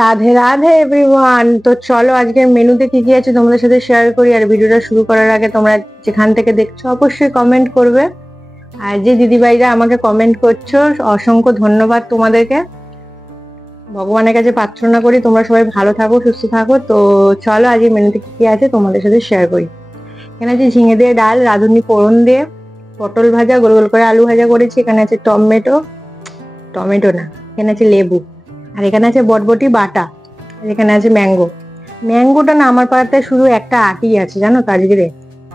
রাধে রাধে এভরিওয়ান। তো চলো আজকের মেনুতে কি কি আছে তোমাদের সাথে শেয়ার করি। আর ভিডিওটা শুরু করার আগে তোমরা যেখান থেকে দেখছো অবশ্যই কমেন্ট করবে। আর যে দিদিভাইরা আমাকে কমেন্ট করছো অসংখ্য ধন্যবাদ তোমাদেরকে। ভগবানের কাছে প্রার্থনা করি তোমরা সবাই ভালো থাকো, সুস্থ থাকো। তো চলো আজকের মেনুতে কি কি আছে তোমাদের সাথে শেয়ার করি। এখানে আছে ঝিঙে দিয়ে ডাল, রাঁধুনি ফোড়ন দিয়ে, পটল ভাজা, গোল গোল করে আলু ভাজা করেছি। এখানে আছে টমেটো, টমেটো না, এখানে আছে লেবু। আর এখানে আছে বটবটি বাটা। আর এখানে আছে ম্যাঙ্গো। ম্যাঙ্গোটা না আমার পাড়াতে শুধু একটা আটি আছে জানো তো আজকে।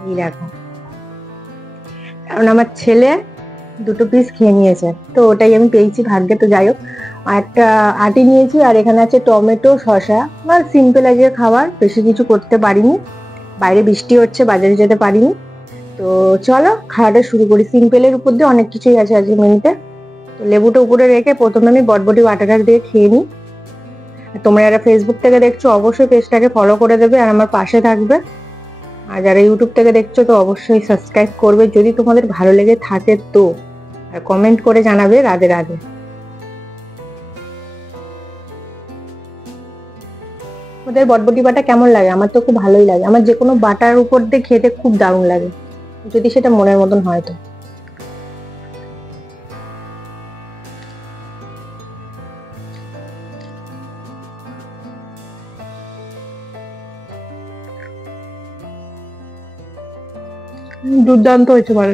এই দেখো, কারণ আমার ছেলে দুটো পিস খেয়ে নিয়েছে, তো ওটাই আমি পেয়েছি ভাগ্যে। তো যাই হোক, আর একটা আটি নিয়েছি। আর এখানে আছে টমেটো, শসা। মানে সিম্পল আজকে খাবার, বেশি কিছু করতে পারিনি। বাইরে বৃষ্টি হচ্ছে, বাজারে যেতে পারিনি। তো চলো খাওয়াটা শুরু করি। সিম্পলের উপর দিয়ে অনেক কিছুই আছে আজকে মেনুতে। তো লেবুটা উপরে রেখে প্রথমে আমি বটবটি বাটাটা দিয়ে খেয়ে নিই। তোমরা যারা ফেসবুক থেকে দেখছো অবশ্যই পেজটাকে ফলো করে দেবে আর আমার পাশে থাকবে। আর যারা ইউটিউব থেকে দেখছো তো অবশ্যই সাবস্ক্রাইব করবে যদি তোমাদের ভালো লেগে থাকে তো। আর কমেন্ট করে জানাবে রাধে রাধে। ওদের বটবটি বাটা কেমন লাগে? আমার তো খুব ভালোই লাগে। আমার যে কোনো বাটার উপর দিয়ে খেতে খুব দারুণ লাগে, যদি সেটা মনের মতন হয় তো। দুর্দান্ত হয়েছে ভালো।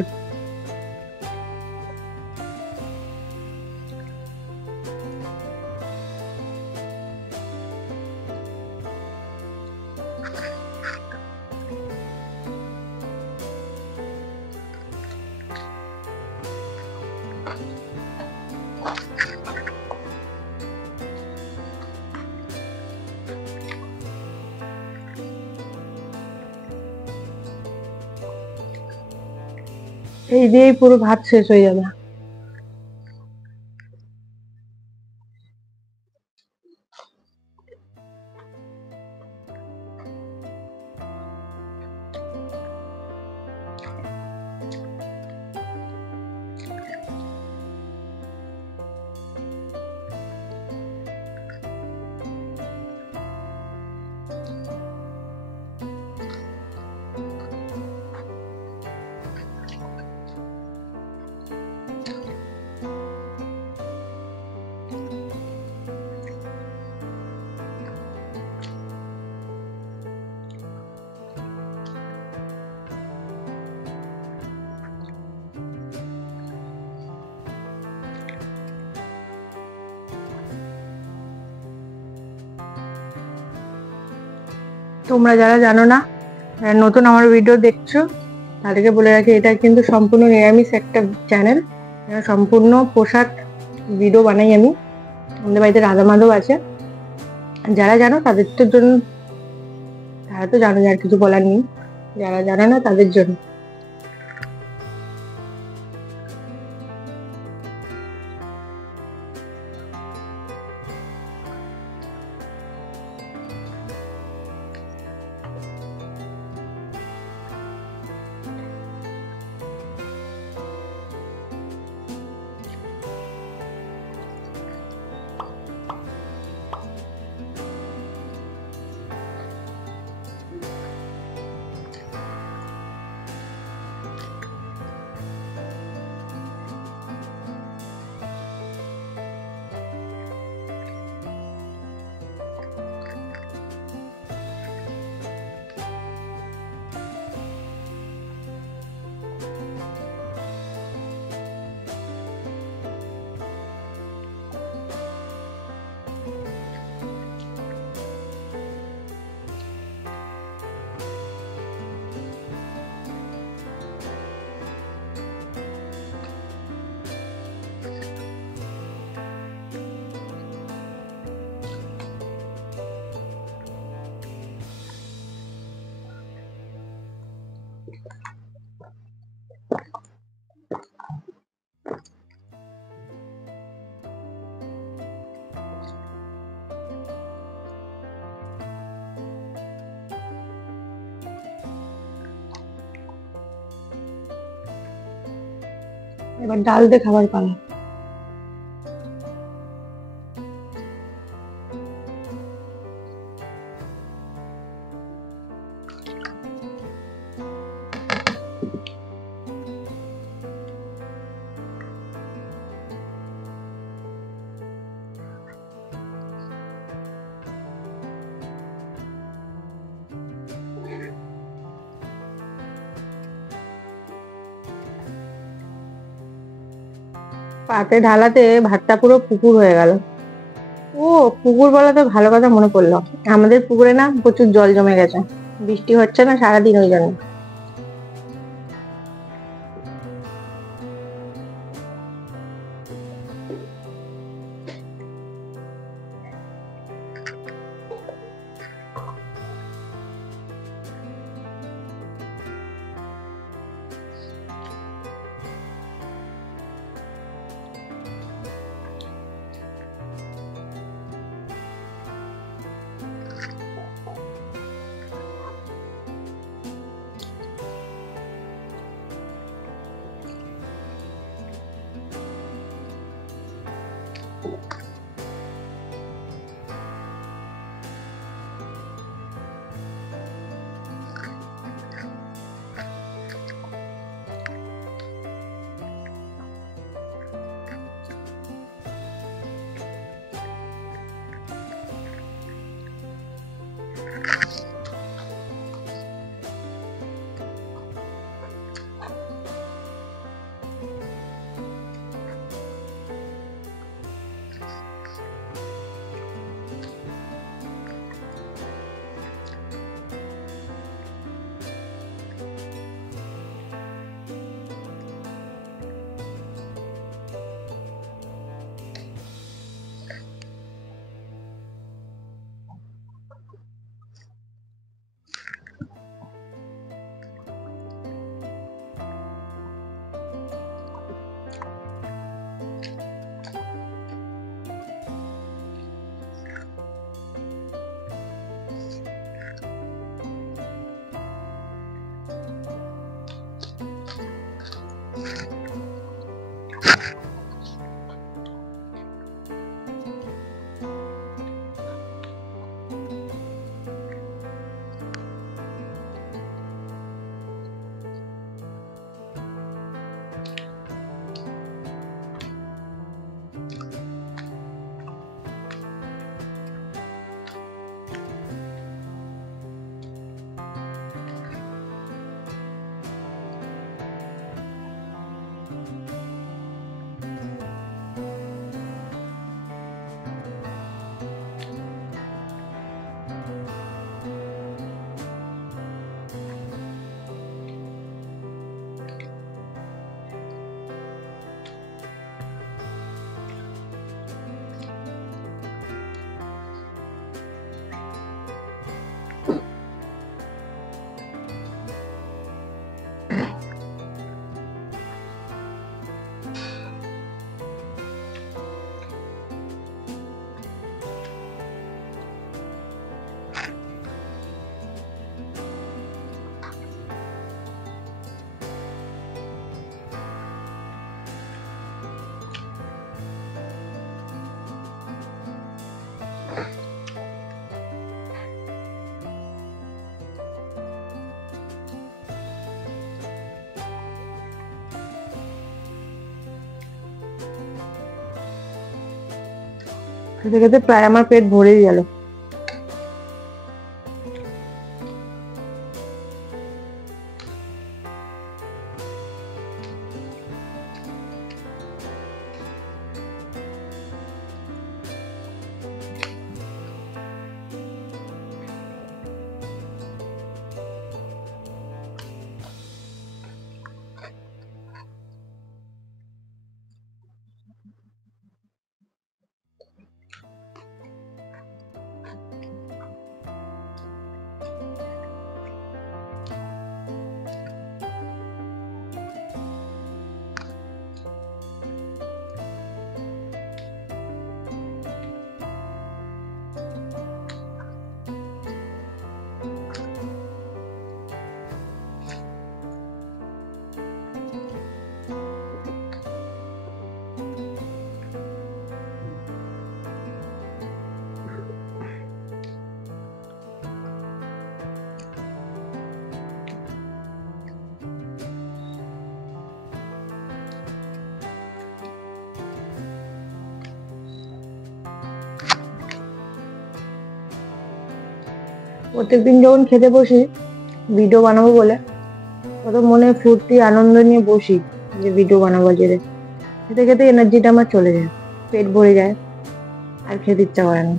এই দিয়েই পুরো ভাত শেষ হয়ে যাবে। তোমরা যারা জানো না, নতুন আমার ভিডিও দেখছো, তাদেরকে বলে রাখি এটা কিন্তু সম্পূর্ণ নিরামিষ একটা চ্যানেল। সম্পূর্ণ পোশাক ভিডিও বানাই আমি। আমাদের বাড়িতে রাধা মাধব আছে, যারা জানো তাদের তো জন্য, তারা তো জানো, আর কিছু বলার নেই। যারা জানে না তাদের জন্য। এবার ডাল দিয়ে খাবার পালা। পাতে ঢালাতে ভাতটা পুরো পুকুর হয়ে গেল। ও, পুকুর বলাতে ভালো কথা মনে পড়লো, আমাদের পুকুরে না প্রচুর জল জমে গেছে, বৃষ্টি হচ্ছে না সারাদিন ওই জন্য। খেতে খেতে প্রায় আমার পেট ভরেই গেল। প্রত্যেকদিন যখন খেতে বসি ভিডিও বানাবো বলে, কত মনে ফুর্তি আনন্দ নিয়ে বসি যে ভিডিও বানাবো জেরে, খেতে খেতে এনার্জিটা আমার চলে যায়, পেট ভরে যায়, আর খেতে ইচ্ছা করে না।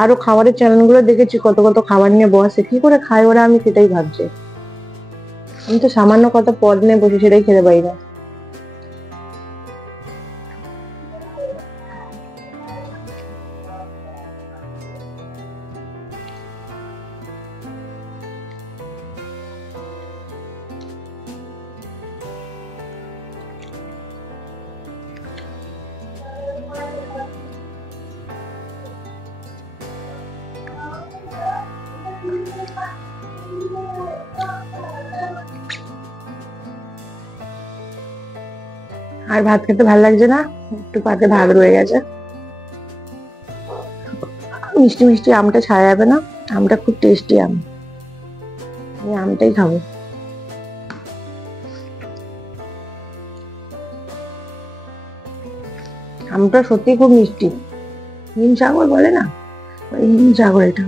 আরো খাবারের চ্যানেলগুলো দেখেছি, কত কত খাবার নিয়ে বসে, কি করে খায় ওরা, আমি সেটাই ভাবছি। আমি তো সামান্য কত পদ নিয়ে বসে, সেটাই খেতে পারি না। আর ভাত খেতে ভালো লাগছে না, একটু পাতে ভাত রয়ে গেছে। মিষ্টি মিষ্টি আমটা ছাড়া যাবে না, আমটা খুব টেস্টি আম, আমি আমটাই খাবো। আমটা সত্যি খুব মিষ্টি, হিমসাগর বলে না, ওই হিমসাগর এটা।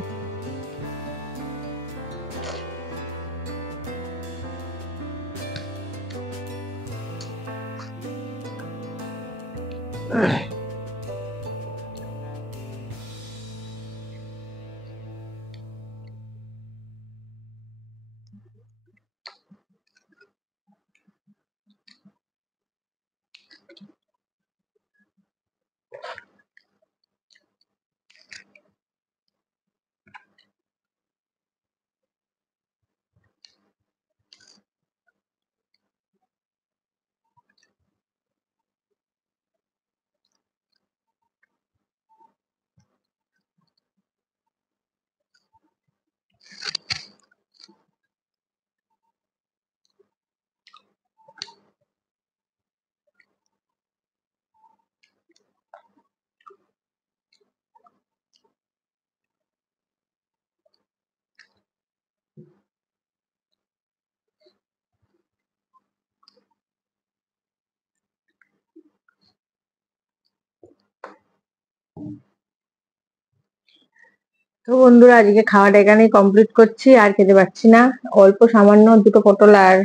তো বন্ধুরা, আজকে খাওয়াটা এখানেই কমপ্লিট করছি, আর খেতে পাচ্ছি না। অল্প সামান্য দুটো পটল আর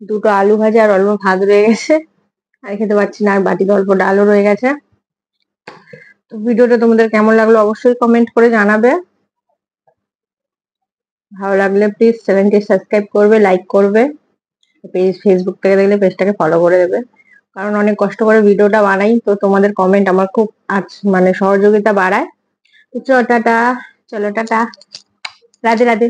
দুটো আলু ভাজা আর অল্প ভাত রয়ে গেছে, আর খেতে পাচ্ছি না। আর বাটিতে অল্প ডালও রয়ে গেছে। তো ভিডিওটা তোমাদের কেমন লাগলো অবশ্যই কমেন্ট করে জানাবে। ভালো লাগলে প্লিজ চ্যানেলটি সাবস্ক্রাইব করবে, লাইক করবে। পেজ ফেসবুক থেকে দেখলে পেজটাকে ফলো করে দেবে, কারণ অনেক কষ্ট করে ভিডিওটা বানাই, তো তোমাদের কমেন্ট আমার খুব মানে সহযোগিতা বাড়ায়। তো চলো টাটা, চলো টাটা, রাধে রাধে।